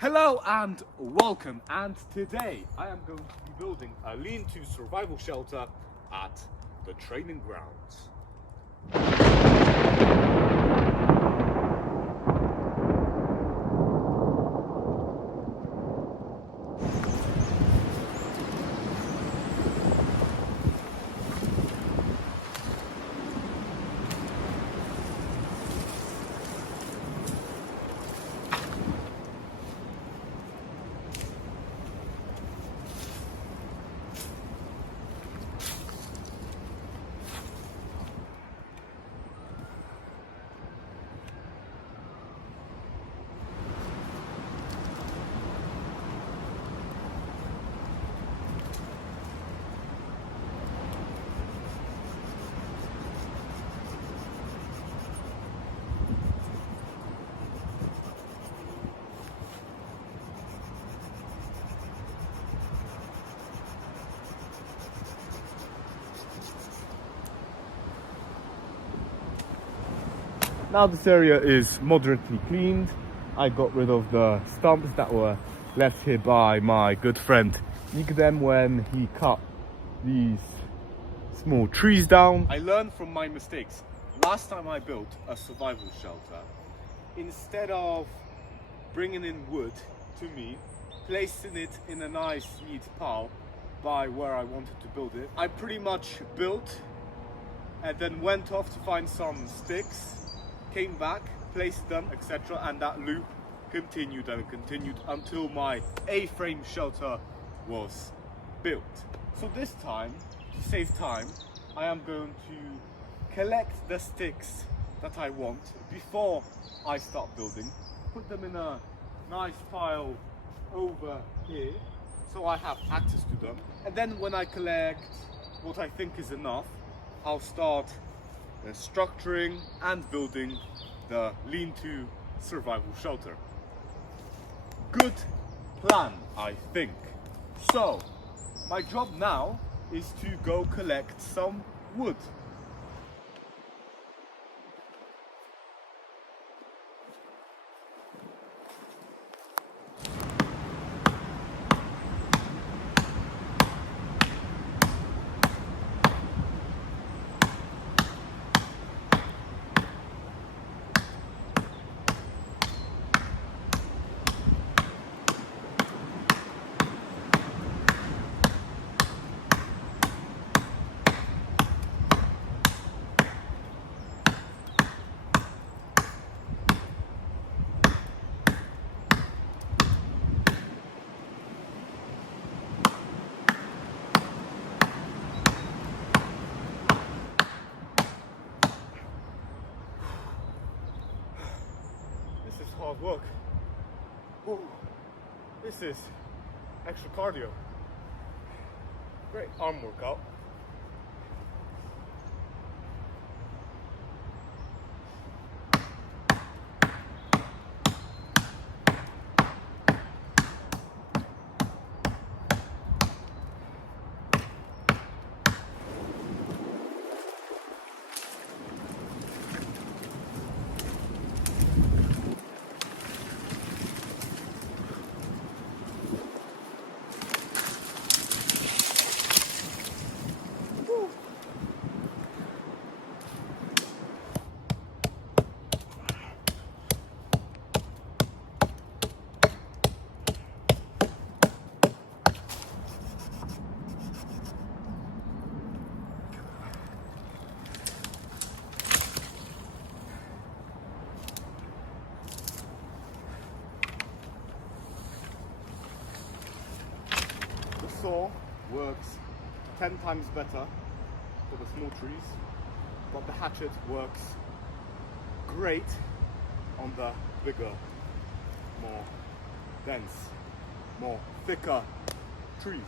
Hello and welcome, and today I am going to be building a lean-to survival shelter at the training grounds. Now this area is moderately cleaned. I got rid of the stumps that were left here by my good friend Nikodem when he cut these small trees down. I learned from my mistakes. Last time I built a survival shelter, instead of bringing in wood to me, placing it in a nice neat pile by where I wanted to build it, I pretty much built and then went off to find some sticks, came back, placed them, etc., and that loop continued and continued until my A-frame shelter was built. So this time, to save time, I am going to collect the sticks that I want before I start building, put them in a nice pile over here so I have access to them, and then when I collect what I think is enough, I'll start structuring and building the lean-to survival shelter. Good plan, I think. So, my job now is to go collect some wood. This is hard work. Ooh, this is extra cardio. Great arm workout. The saw works 10 times better for the small trees, but the hatchet works great on the bigger, more dense, more thicker trees.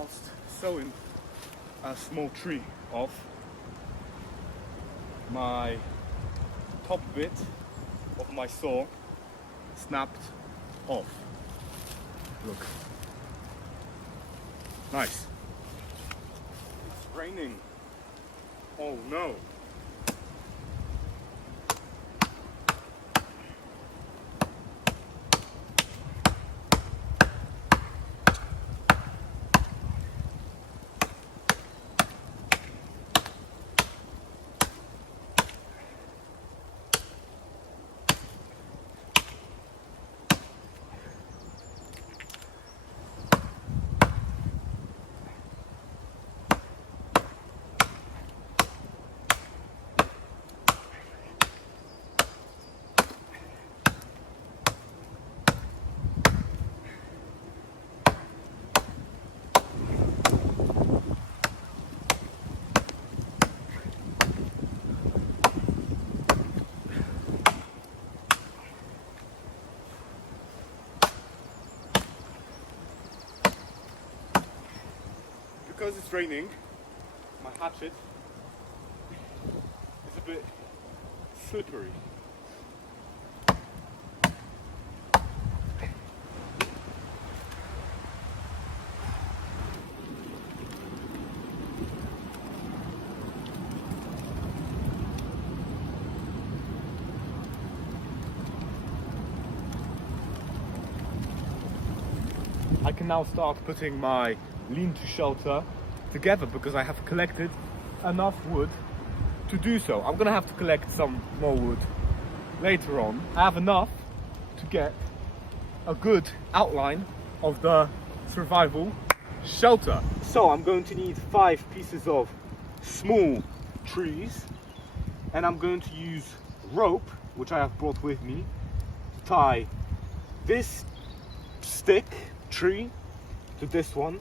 whilst sawing a small tree off, my top bit of my saw snapped off. Look. Nice. It's raining. Oh no. Because it's raining, my hatchet is a bit slippery. I can now start putting my lean-to shelter together because I have collected enough wood to do so. I'm gonna have to collect some more wood later on. I have enough to get a good outline of the survival shelter. So I'm going to need 5 pieces of small trees, and I'm going to use rope, which I have brought with me, to tie this stick tree to this one,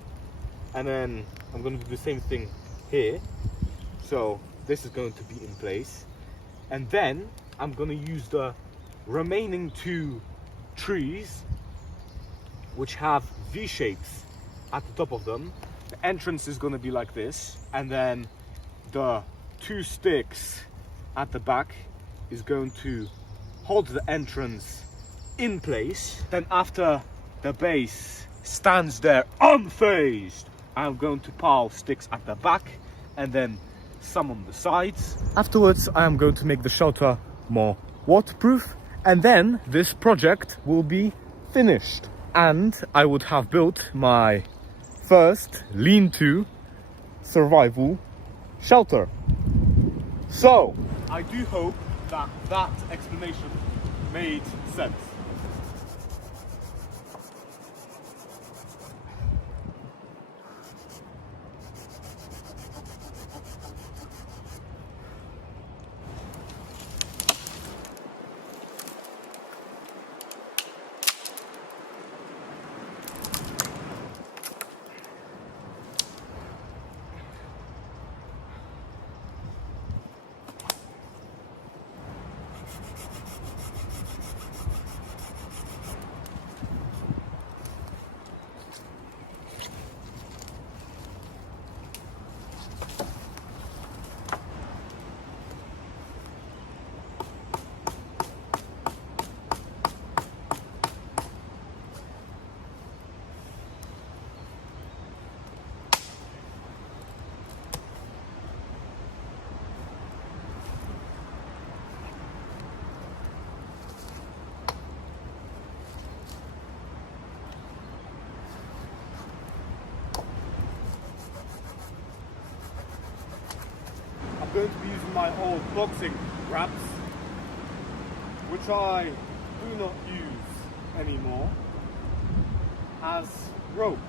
and then I'm going to do the same thing here. So this is going to be in place, and then I'm going to use the remaining 2 trees which have V shapes at the top of them. The entrance is going to be like this, and then the 2 sticks at the back is going to hold the entrance in place. Then after the base stands there unfazed, I'm going to pile sticks at the back and then some on the sides. Afterwards, I am going to make the shelter more waterproof, and then this project will be finished. And I would have built my first lean-to survival shelter. So, I do hope that that explanation made sense. I'm going to be using my old boxing wraps, which I do not use anymore, as rope.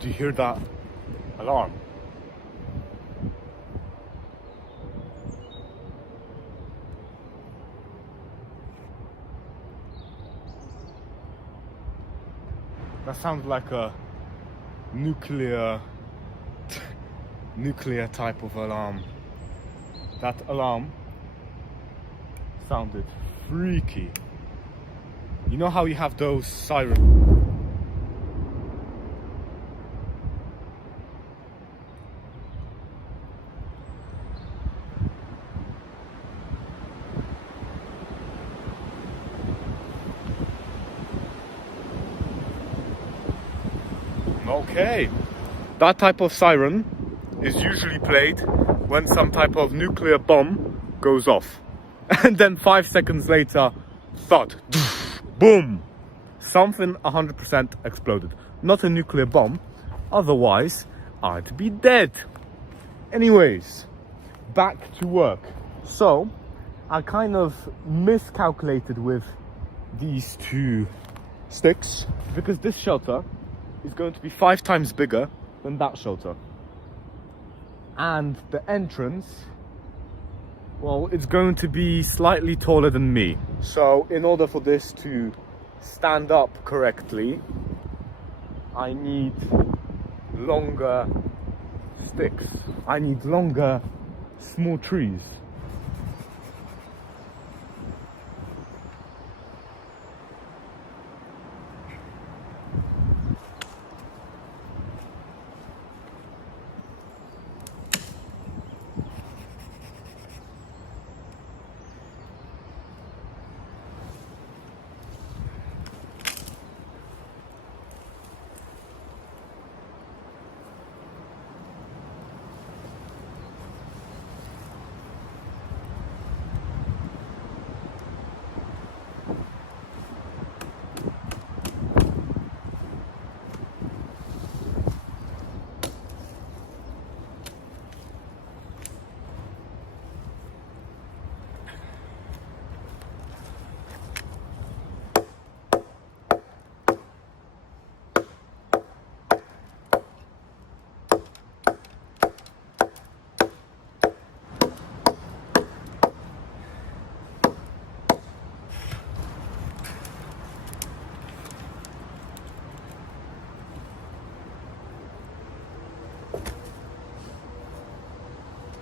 Do you hear that alarm? That sounds like a nuclear type of alarm. That alarm sounded freaky. You know how you have those sirens? Okay. That type of siren is usually played when some type of nuclear bomb goes off. And then 5 seconds later, thud, boom, something 100% exploded. Not a nuclear bomb, otherwise I'd be dead. Anyways, back to work. So, I kind of miscalculated with these two sticks because this shelter is going to be 5 times bigger than that shelter. And the entrance, well, it's going to be slightly taller than me. So in order for this to stand up correctly, I need longer sticks. I need longer small trees.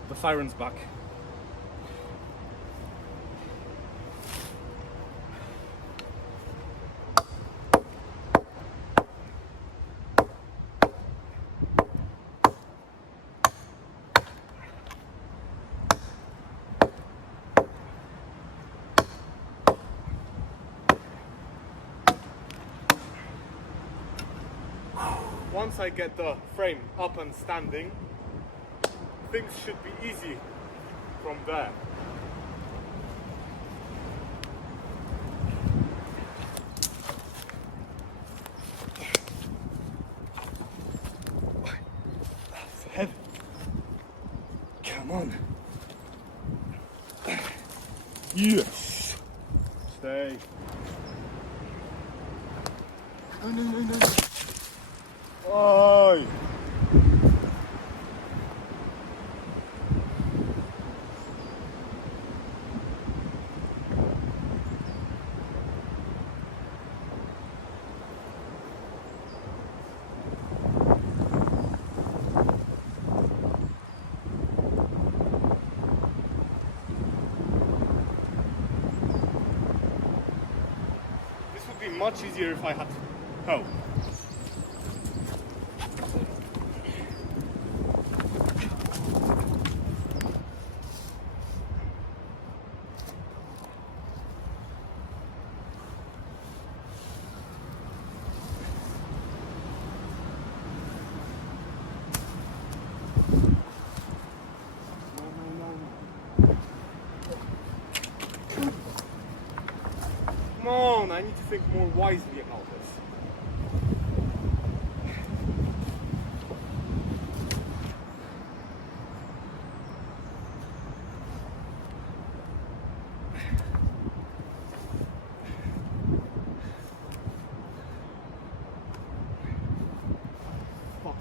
The siren's back. Once I get the frame up and standing, things should be easy from there. That's heavy. Come on. Yes. Stay. No. Oi. This would be much easier if I had help. Come on, I need to think more wisely about this. Fuck.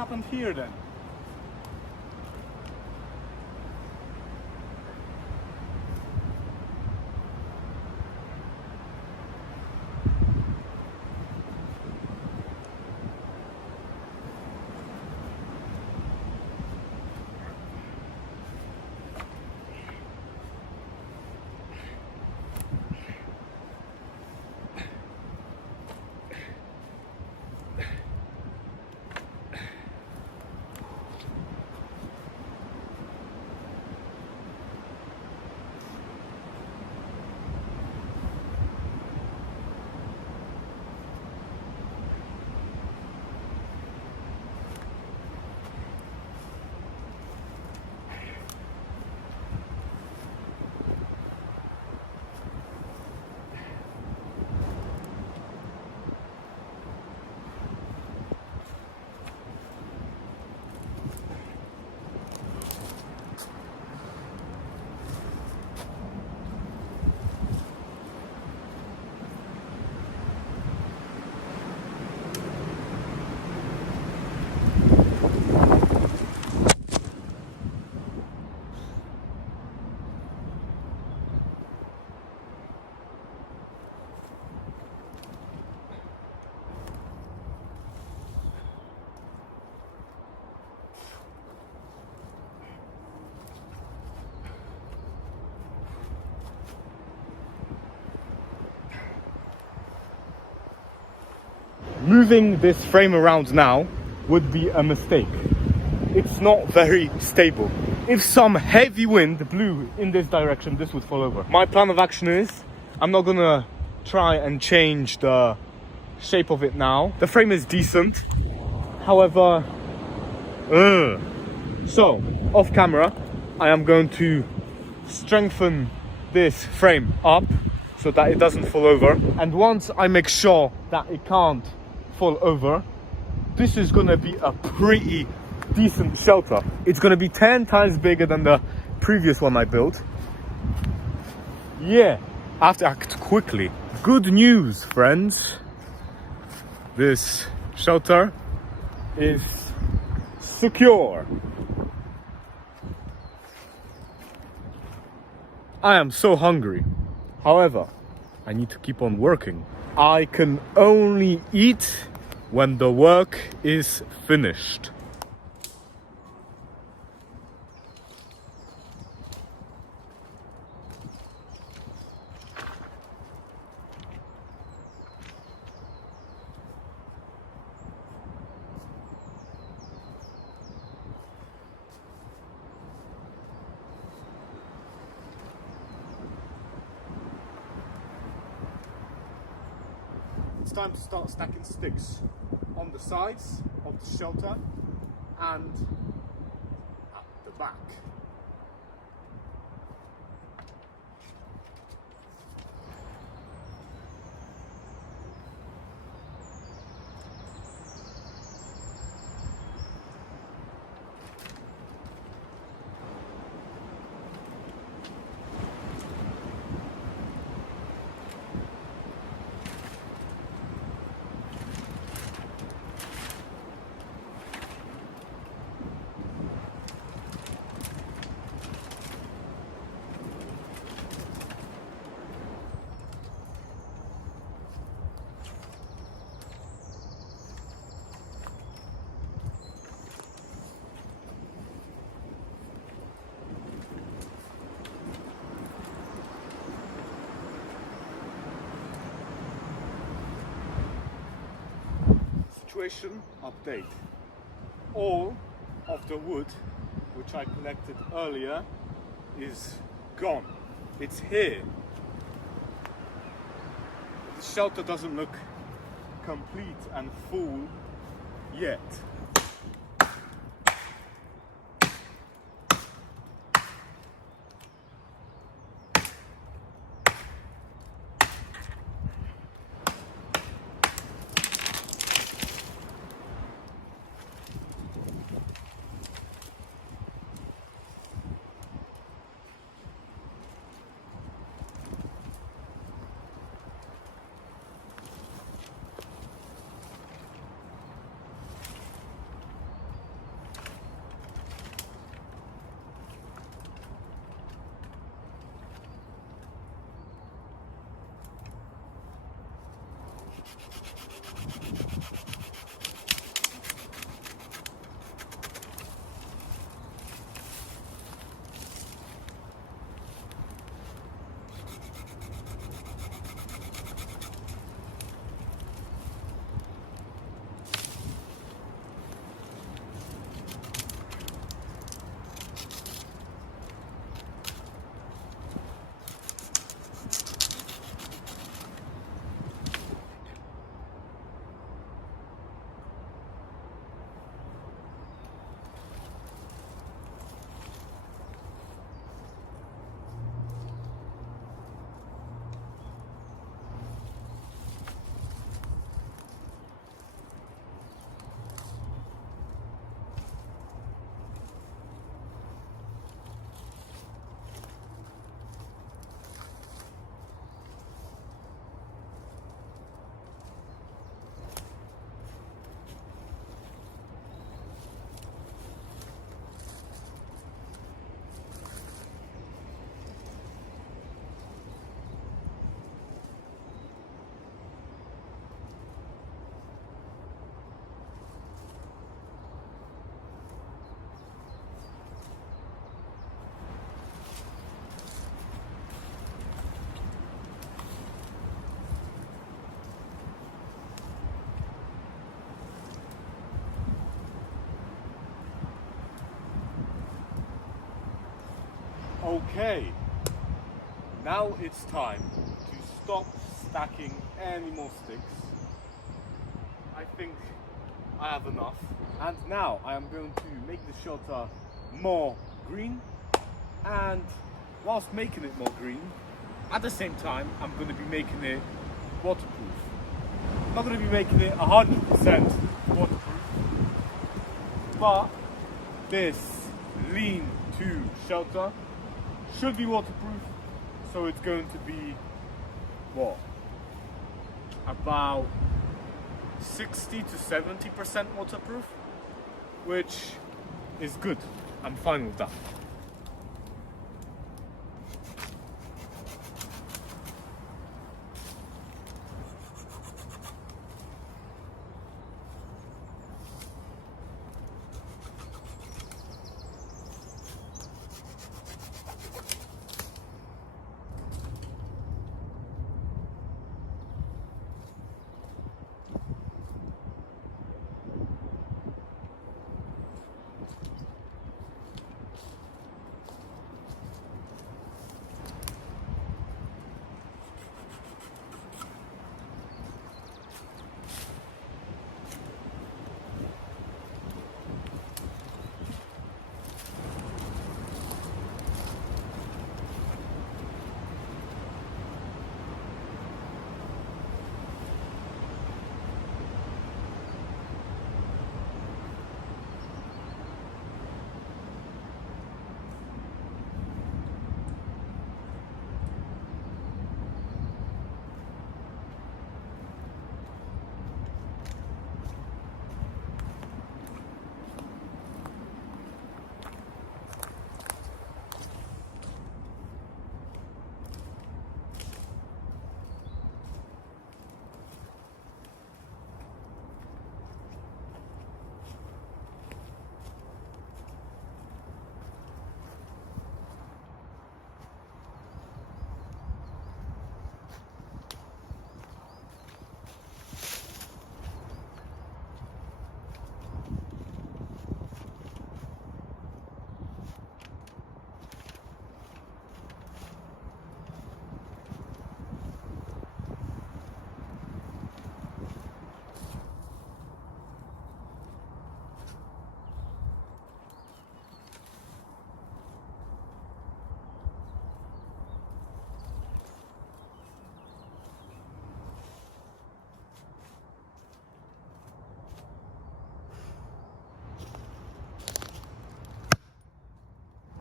happened here then? Moving this frame around now would be a mistake. It's not very stable. If some heavy wind blew in this direction, this would fall over. My plan of action is, I'm not gonna try and change the shape of it now. The frame is decent. However, so off camera, I am going to strengthen this frame up so that it doesn't fall over. And once I make sure that it can't fall over, this is gonna be a pretty decent shelter. It's gonna be 10 times bigger than the previous one I built. Yeah, I have to act quickly. Good news, friends. This shelter is secure. I am so hungry. However, I need to keep on working. I can only eat when the work is finished. It's time to start stacking sticks on the sides of the shelter and at the back. Situation update. All of the wood which I collected earlier is gone. It's here. The shelter doesn't look complete and full yet. Okay, now it's time to stop stacking any more sticks. I think I have enough. And now I am going to make the shelter more green, and whilst making it more green, at the same time I'm going to be making it waterproof. I'm not going to be making it 100% waterproof, but this lean-to shelter should be waterproof, so it's going to be what? About 60 to 70% waterproof, which is good. I'm fine with that.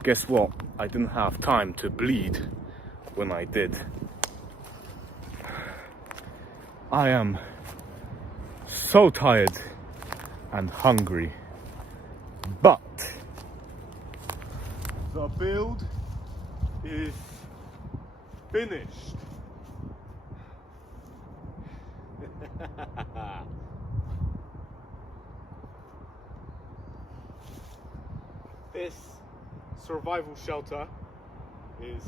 Guess what? I didn't have time to bleed when I did. I am so tired and hungry, but the build is finished. This survival shelter is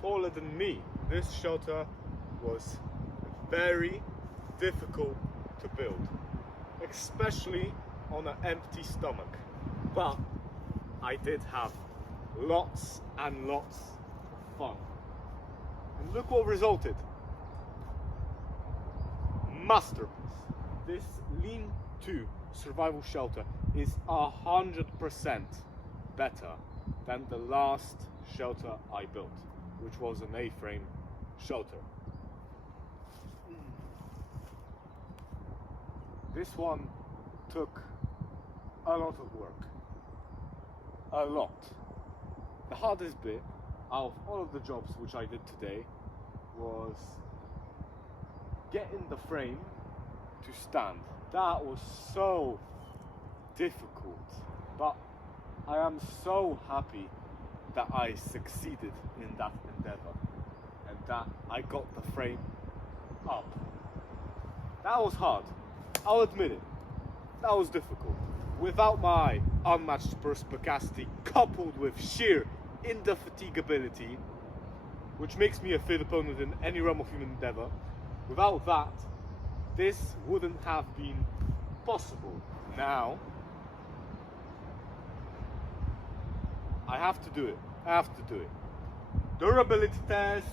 taller than me. This shelter was very difficult to build, especially on an empty stomach. But I did have lots and lots of fun. And look what resulted. Masterpiece. This lean-to survival shelter is 100% better than the last shelter I built, which was an A-frame shelter. This one took a lot of work. A lot. The hardest bit out of all of the jobs which I did today was getting the frame to stand. That was so difficult, but I am so happy that I succeeded in that endeavor and that I got the frame up. That was hard, I'll admit it. That was difficult. Without my unmatched perspicacity coupled with sheer indefatigability, which makes me a fit opponent in any realm of human endeavor, without that, this wouldn't have been possible. Now, I have to do it. I have to do it. Durability test.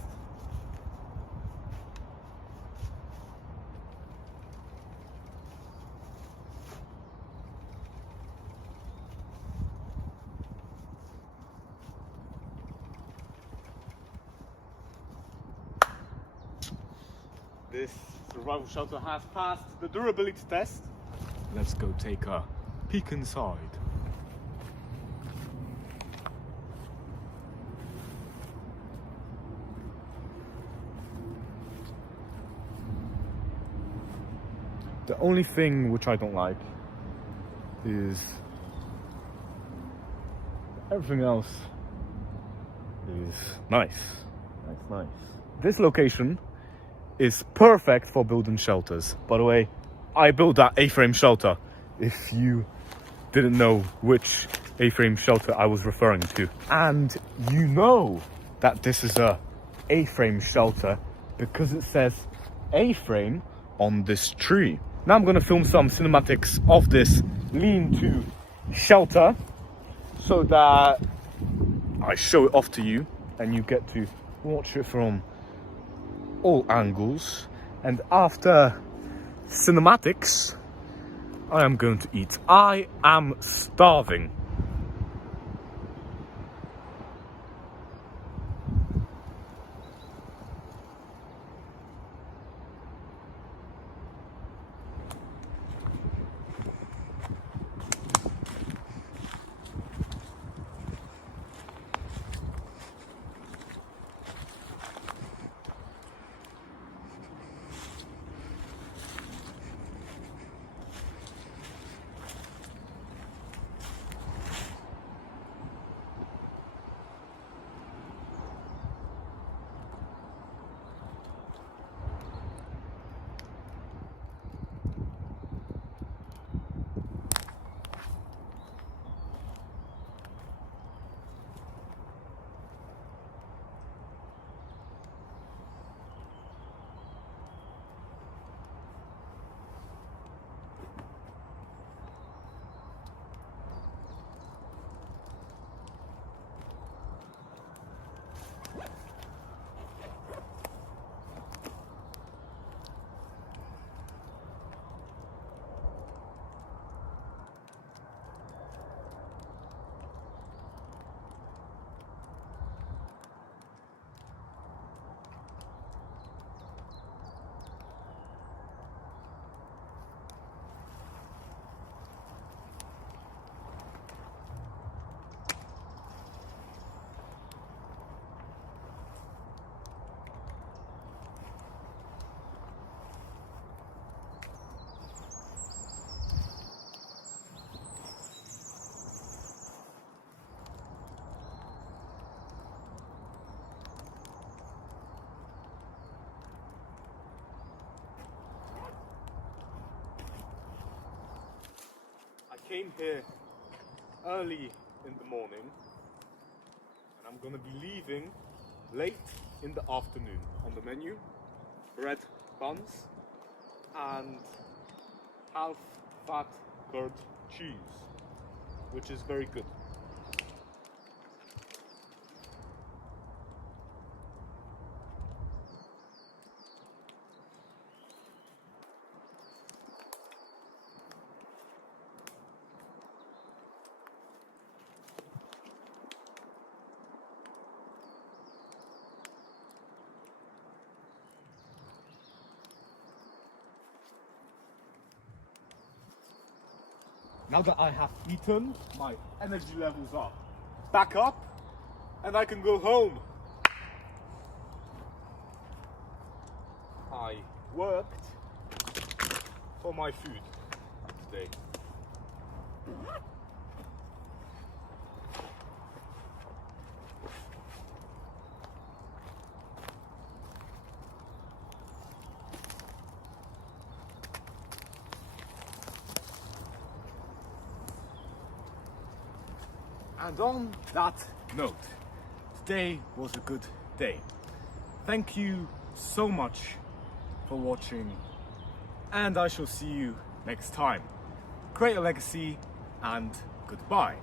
This survival shelter has passed the durability test. Let's go take a peek inside. The only thing which I don't like is everything else is nice. Nice. This location is perfect for building shelters. By the way, I built that A-frame shelter, if you didn't know which A-frame shelter I was referring to. And you know that this is a A-frame shelter because it says A-frame on this tree. Now I'm gonna film some cinematics of this lean-to shelter so that I show it off to you and you get to watch it from all angles. And after cinematics, I am going to eat. I am starving. I came here early in the morning and I'm gonna be leaving late in the afternoon. On the menu, bread buns and half fat curd cheese, which is very good. Now that I have eaten, my energy levels are back up and I can go home. I worked for my food today. And on that note, today was a good day. Thank you so much for watching, and I shall see you next time. Create a legacy, and goodbye.